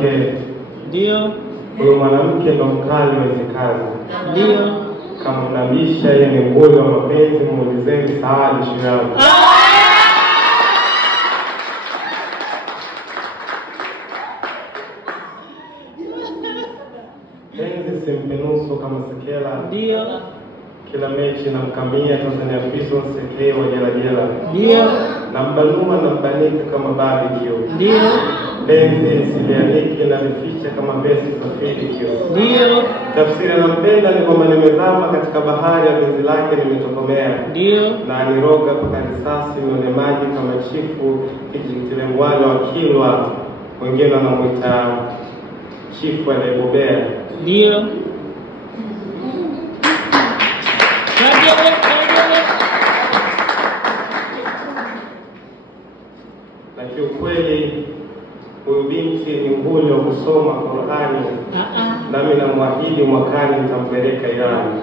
mwanamke. Ndio. Huyo mwanamke ndo mkali wa hizi kazi. Ndio. Kama mnabisha yeye ni nguli wa mapenzi, muulizeni Saadi Shirazi. Penzi simpe nusu kama Sekela. Ndio. Kila mechi na mkamia Tanzania Prison Sekela wa jela. Ndio. Na mbanuma na mbanika kama barbecue. Ndio. Penzi silianiki na vificha kama vesi za fidikio. Ndio. Tafsiri nampenda ni kwamba nimezama katika bahari ya penzi lake nimetokomea. Ndio. Na aniroga mpaka risasi nione maji kama chifu kijitilemwalo wa Kilwa. Wengine wanamuita chifu anayebobea. Ndio. Na kiukweli huyu binti ni nguli wa kusoma Qur'ani. Nami namwahidi mwakani nitampeleka Irani.